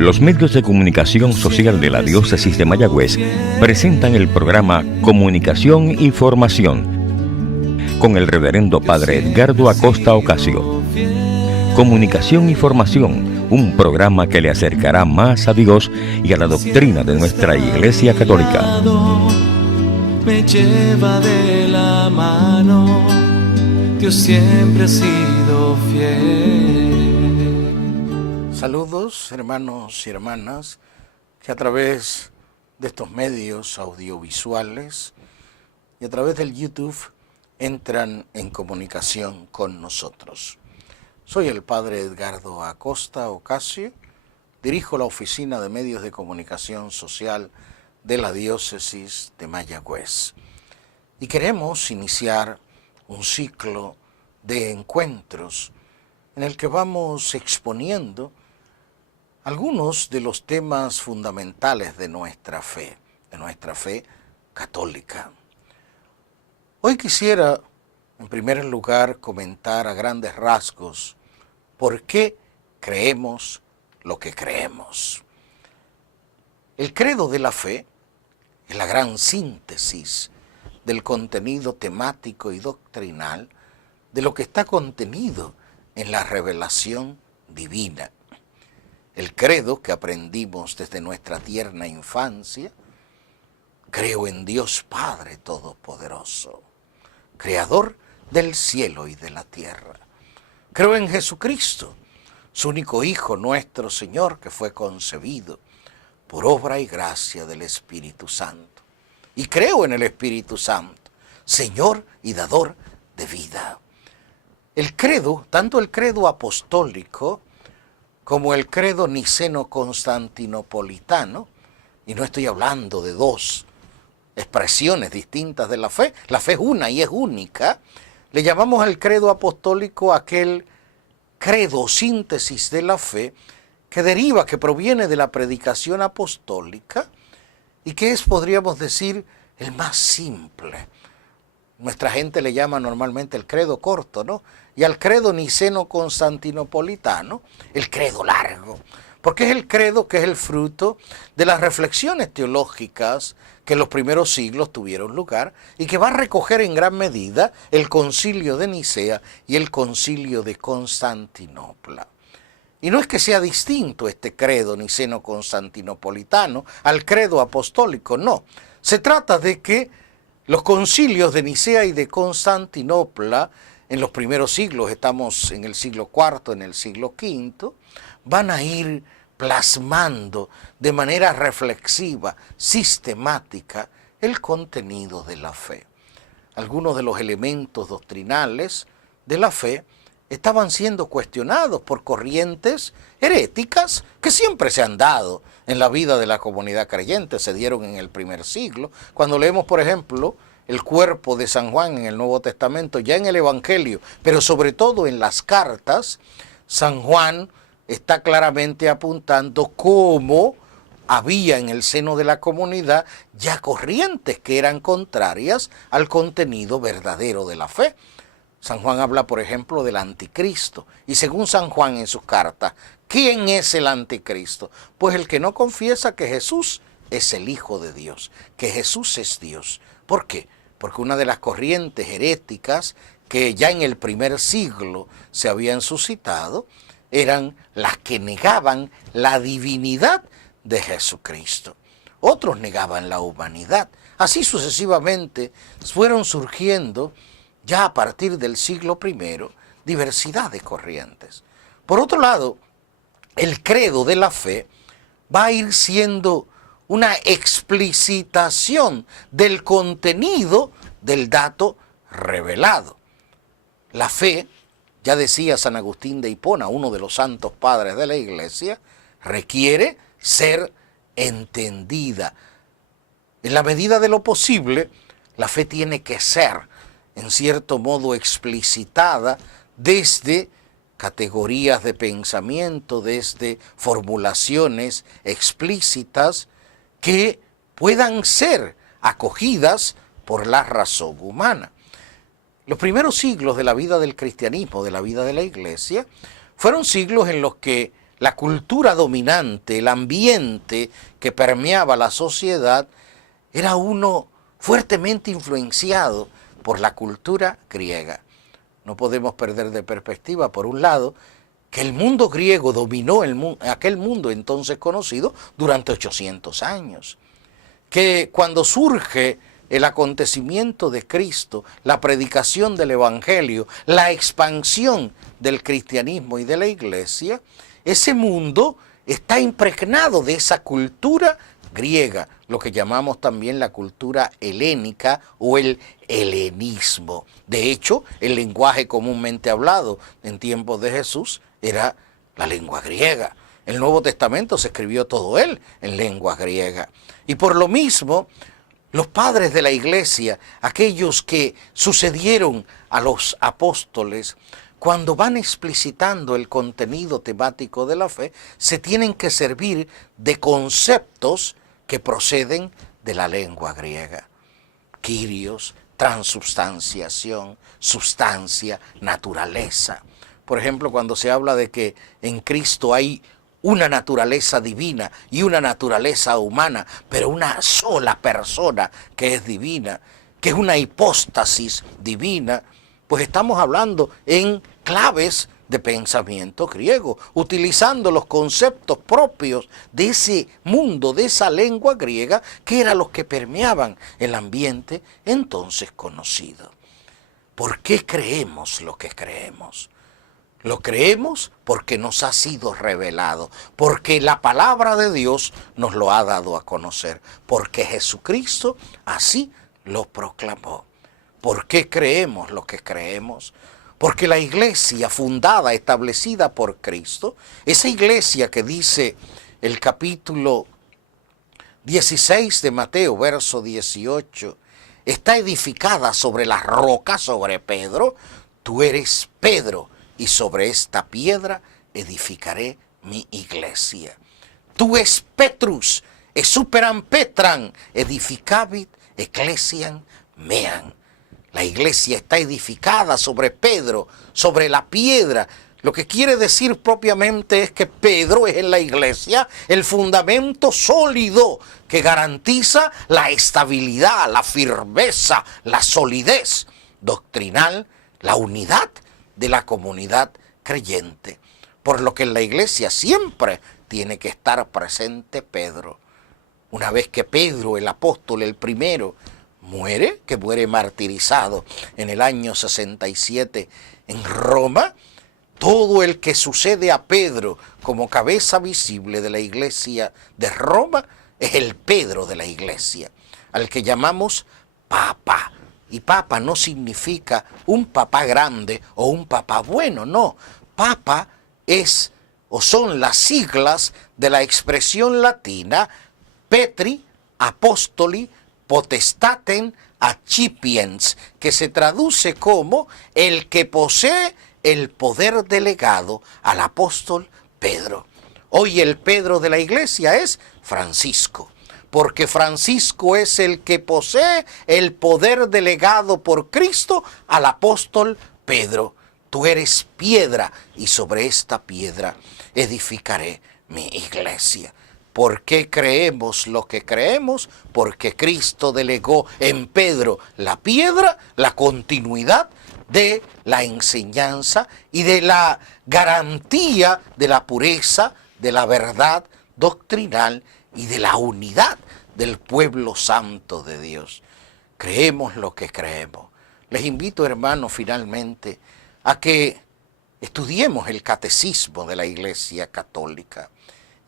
Los medios de comunicación social de la Diócesis de Mayagüez presentan el programa Comunicación e Información con el Reverendo Padre Edgardo Acosta Ocasio. Comunicación e Información, un programa que le acercará más a Dios y a la doctrina de nuestra Iglesia Católica. Me lleva de la mano, Dios siempre ha sido fiel. Saludos, hermanos y hermanas, que a través de estos medios audiovisuales y a través del YouTube entran en comunicación con nosotros. Soy el Padre Edgardo Acosta Ocasio, dirijo la Oficina de Medios de Comunicación Social de la Diócesis de Mayagüez. Y queremos iniciar un ciclo de encuentros en el que vamos exponiendo algunos de los temas fundamentales de nuestra fe católica. Hoy quisiera, en primer lugar, comentar a grandes rasgos por qué creemos lo que creemos. El credo de la fe es la gran síntesis del contenido temático y doctrinal de lo que está contenido en la revelación divina. El credo que aprendimos desde nuestra tierna infancia: creo en Dios Padre Todopoderoso, Creador del cielo y de la tierra. Creo en Jesucristo, su único Hijo, nuestro Señor, que fue concebido por obra y gracia del Espíritu Santo. Y creo en el Espíritu Santo, Señor y dador de vida. El credo, tanto el credo apostólico como el credo niceno-constantinopolitano, y no estoy hablando de dos expresiones distintas de la fe es una y es única. Le llamamos al credo apostólico aquel credo o síntesis de la fe que proviene de la predicación apostólica y que es, podríamos decir, el más simple. Nuestra gente le llama normalmente el credo corto, ¿no? Y al credo niceno-constantinopolitano, el credo largo, porque es el credo que es el fruto de las reflexiones teológicas que en los primeros siglos tuvieron lugar y que va a recoger en gran medida el Concilio de Nicea y el Concilio de Constantinopla. Y no es que sea distinto este credo niceno-constantinopolitano al credo apostólico, no. Se trata de que los concilios de Nicea y de Constantinopla, en los primeros siglos, estamos en el siglo IV, en el siglo V, van a ir plasmando de manera reflexiva, sistemática, el contenido de la fe. Algunos de los elementos doctrinales de la fe estaban siendo cuestionados por corrientes heréticas que siempre se han dado en la vida de la comunidad creyente, se dieron en el primer siglo. Cuando leemos, por ejemplo, el cuerpo de San Juan en el Nuevo Testamento, ya en el Evangelio, pero sobre todo en las cartas, San Juan está claramente apuntando cómo había en el seno de la comunidad ya corrientes que eran contrarias al contenido verdadero de la fe. San Juan habla, por ejemplo, del anticristo. Y según San Juan en sus cartas, ¿quién es el anticristo? Pues el que no confiesa que Jesús es el Hijo de Dios, que Jesús es Dios. ¿Por qué? Porque una de las corrientes heréticas que ya en el primer siglo se habían suscitado eran las que negaban la divinidad de Jesucristo. Otros negaban la humanidad. Así sucesivamente fueron surgiendo ya a partir del siglo I, diversidad de corrientes. Por otro lado, el credo de la fe va a ir siendo una explicitación del contenido del dato revelado. La fe, ya decía San Agustín de Hipona, uno de los santos padres de la Iglesia, requiere ser entendida. En la medida de lo posible, la fe tiene que ser en cierto modo explicitada desde categorías de pensamiento, desde formulaciones explícitas que puedan ser acogidas por la razón humana. Los primeros siglos de la vida del cristianismo, de la vida de la Iglesia, fueron siglos en los que la cultura dominante, el ambiente que permeaba la sociedad, era uno fuertemente influenciado por la cultura griega. No podemos perder de perspectiva, por un lado, que el mundo griego dominó aquel mundo entonces conocido durante 800 años. Que cuando surge el acontecimiento de Cristo, la predicación del Evangelio, la expansión del cristianismo y de la iglesia, ese mundo está impregnado de esa cultura griega, lo que llamamos también la cultura helénica o el helenismo. De hecho, el lenguaje comúnmente hablado en tiempos de Jesús era la lengua griega. El Nuevo Testamento se escribió todo él en lengua griega. Y por lo mismo, los padres de la iglesia, aquellos que sucedieron a los apóstoles, cuando van explicitando el contenido temático de la fe, se tienen que servir de conceptos que proceden de la lengua griega. Kyrios, transubstanciación, sustancia, naturaleza. Por ejemplo, cuando se habla de que en Cristo hay una naturaleza divina y una naturaleza humana, pero una sola persona que es divina, que es una hipóstasis divina, pues estamos hablando en claves de pensamiento griego, utilizando los conceptos propios de ese mundo, de esa lengua griega, que eran los que permeaban el ambiente entonces conocido. ¿Por qué creemos lo que creemos? Lo creemos porque nos ha sido revelado, porque la palabra de Dios nos lo ha dado a conocer, porque Jesucristo así lo proclamó. ¿Por qué creemos lo que creemos? Porque la iglesia fundada, establecida por Cristo, esa iglesia que dice el capítulo 16 de Mateo, verso 18, está edificada sobre la roca, sobre Pedro. Tú eres Pedro, y sobre esta piedra edificaré mi iglesia. Tú es Petrus, e superam Petram, edificavit ecclesiam meam. La iglesia está edificada sobre Pedro, sobre la piedra. Lo que quiere decir propiamente es que Pedro es en la iglesia el fundamento sólido que garantiza la estabilidad, la firmeza, la solidez doctrinal, la unidad de la comunidad creyente. Por lo que en la iglesia siempre tiene que estar presente Pedro. Una vez que Pedro, el apóstol, el primero, muere, que muere martirizado en el año 67 en Roma, todo el que sucede a Pedro como cabeza visible de la iglesia de Roma es el Pedro de la iglesia, al que llamamos Papa. Y Papa no significa un papá grande o un papá bueno, no. Papa es o son las siglas de la expresión latina Petri Apostoli Potestatem Accipiens, que se traduce como el que posee el poder delegado al apóstol Pedro. Hoy el Pedro de la iglesia es Francisco, porque Francisco es el que posee el poder delegado por Cristo al apóstol Pedro. Tú eres piedra y sobre esta piedra edificaré mi iglesia. ¿Por qué creemos lo que creemos? Porque Cristo delegó en Pedro la piedra, la continuidad de la enseñanza y de la garantía de la pureza, de la verdad doctrinal y de la unidad del pueblo santo de Dios. Creemos lo que creemos. Les invito, hermanos, finalmente, a que estudiemos el catecismo de la Iglesia Católica.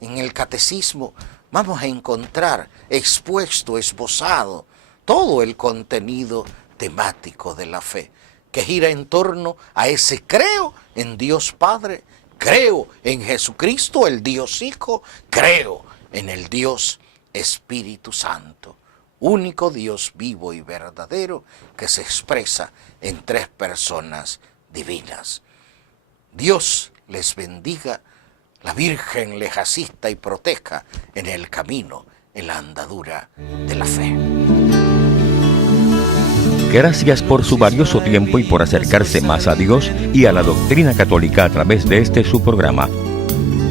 En el catecismo vamos a encontrar expuesto, esbozado, todo el contenido temático de la fe, que gira en torno a ese creo en Dios Padre, creo en Jesucristo, el Dios Hijo, creo en el Dios Espíritu Santo, único Dios vivo y verdadero que se expresa en tres personas divinas. Dios les bendiga, la Virgen les asista y proteja en el camino, en la andadura de la fe. Gracias por su valioso tiempo y por acercarse más a Dios y a la doctrina católica a través de este su programa,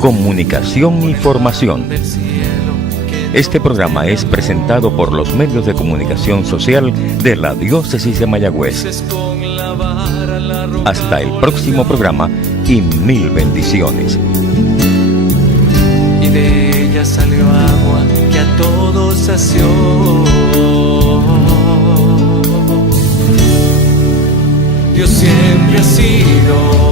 Comunicación y Formación. Este programa es presentado por los medios de comunicación social de la Diócesis de Mayagüez. Hasta el próximo programa y mil bendiciones. Y de ella salió agua que a todos sació. Dios siempre ha sido